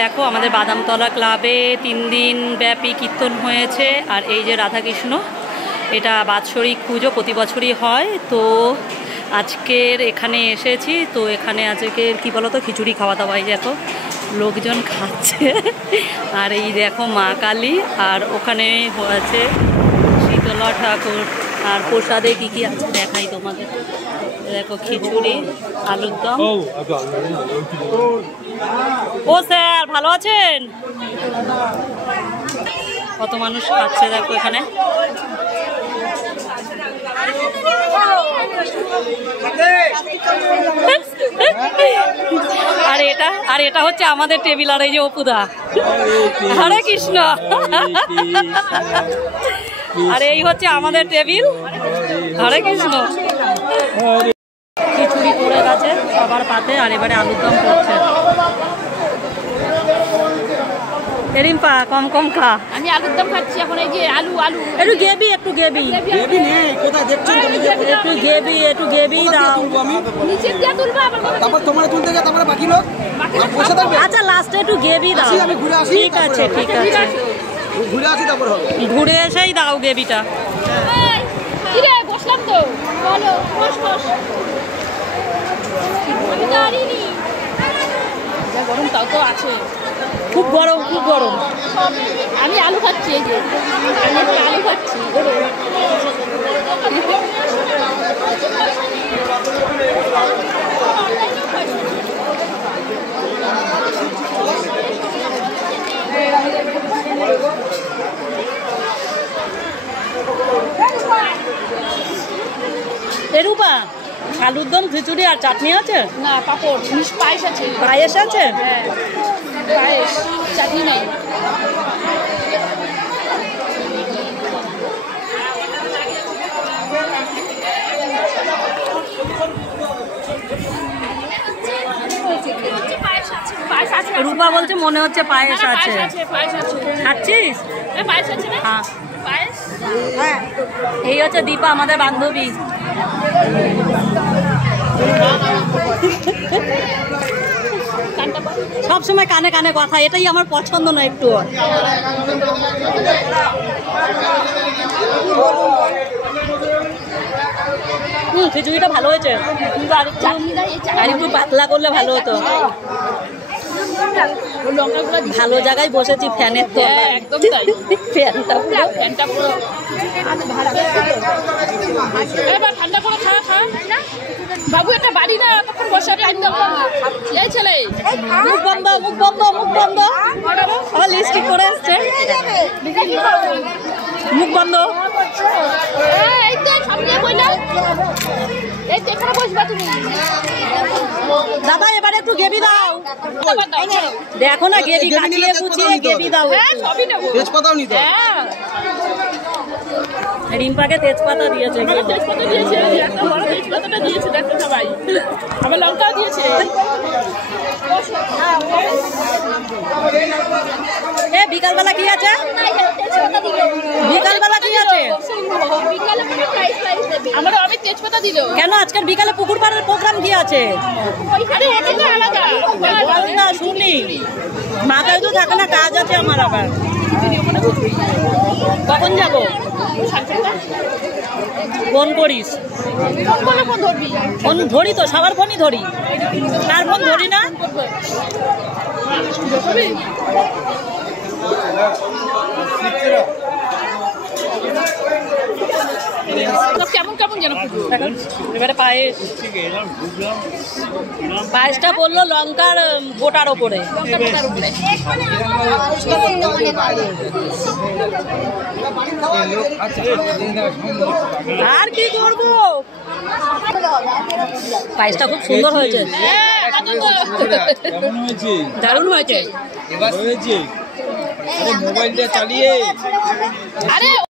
দেখো আমাদের বাদামতলা ক্লাবে 3 দিন ব্যাপী কীর্তন হয়েছে। আর এই যে রাধাকৃষ্ণ, এটা বাৎসরিক পুজো, প্রতি বছরই হয়। তো আজকের এখানে এসেছি। তো এখানে আজকের কী বলো তো, খিচুড়ি খাওয়া দাওয়া, এই দেখো লোকজন খাচ্ছে। আর এই দেখো মা কালী, আর ওখানে আছে শীতলা ঠাকুর। আর প্রসাদে কী কী আছে দেখাই তোমাদের। দেখো খিচুড়ি, আলুর দম। ও স্যার ভালো আছেন? কত মানুষ খাচ্ছে দেখো এখানে। আর এটা হচ্ছে আমাদের টেবিল। আর এই যে অপুদা, হরে কৃষ্ণ। আর এই হচ্ছে আমাদের টেবিল, হরে কৃষ্ণ। খিচুড়ি পড়ে গেছে সবার পাতে, আর এবারে আলুর দম করছে। রিম্পা কম কম খা। আমি আলুর দম খাচ্ছি এখন। এই যে আলু আলু একটু গেবি, একটু গেবি। গেবি নেই, কোথায় দেখছেন তুমি? একটু গেবি, একটু গেবি দাও। আমি নিচে দিয়ে তুলবো, তারপর তোমার তুলতে গিয়ে তারপরে বাকি লোক বসে থাকবে। আচ্ছা লাস্টে একটু গেবি দাও। আমি ঘুরে আসি। ঠিক আছে ঠিক আছে, ঘুরে আসি তারপর হবে। ঘুরে এসেই দাও গেবিটা। কি রে বসলাম তো, বলো বস বস। আমি তো আরিনি, যা গরম তাও তো আছে। খুব গরম, খুব গরম। আমি আলু খাচ্ছি, এই যে আমি আলু খাচ্ছি। রূপা আলুর দম, খিচুড়ি আর চাটনি আছে? না, পাপড়, পায়েস আছে। পায়েস আছে? হ্যাঁ পায়েস, চাটনি নেই। রূপা বলছে মনে হচ্ছে পায়েস আছে। খাচ্ছিস? পায়েস আছে না? হ্যাঁ পায়েস। হ্যাঁ, এই হচ্ছে দীপা আমাদের বান্ধবী। সব সময় কানে কানে কথা, এটাই আমার পছন্দ না একটু। খিচুড়িটা ভালো হয়েছে, আর একটু পাতলা করলে ভালো হতো। ভালো জায়গায় বসেছি, ফ্যানের তো একদম তাই। ফ্যানটা পুরো ঠান্ডা করে খা খা। বাবু একটা বাড়ি না, তখন বসে এই ছেলে। মুখ বন্ধ, মুখ বন্ধ, মুখ বন্ধ। আমার লিপস্টিক করে আসছে, মুখ বন্ধ। এই তো সামনে বইলা, এই তো এখানে বসবা তুমি। দাদা এবারে একটু গেবি দাও। দেখো না গেবি কাচিয়ে কুচিয়ে গেবি দাও। হ্যাঁ সবই নেব। তেজপাতাও নিতে হবে। হ্যাঁ রিম্পাকে তেজপাতা দিয়েছে। তেজপাতা দিয়েছে, একটা বড় তেজপাতাটা দিয়েছে দেখো সবাই। আবার লঙ্কাও দিয়েছে। এ বিকালবেলা কি আছে? বিকালবেলা কি আছে? আমরা অনেক তেজপাতা দিল। কেন আজকের বিকালে পুকুর পাড়ের প্রোগ্রাম কি আছে? আরে ওটা তো আলাদা। আলাদা শুনি, মাথায় তো থাকে না, কাজ আছে আমার আবার। কখন যাব? ফোন করিস? ফোন ধরি তো, সবার ফোনই ধরি। কার ফোন ধরি না? কেমন কেমন যেন এবারে পায়েস, পায়েসটা বললো লঙ্কার গোটার ওপরে। আর কি করবো, পায়েসটা খুব সুন্দর হয়েছে, দারুণ হয়েছে। মোবাইলটা চালিয়ে আরে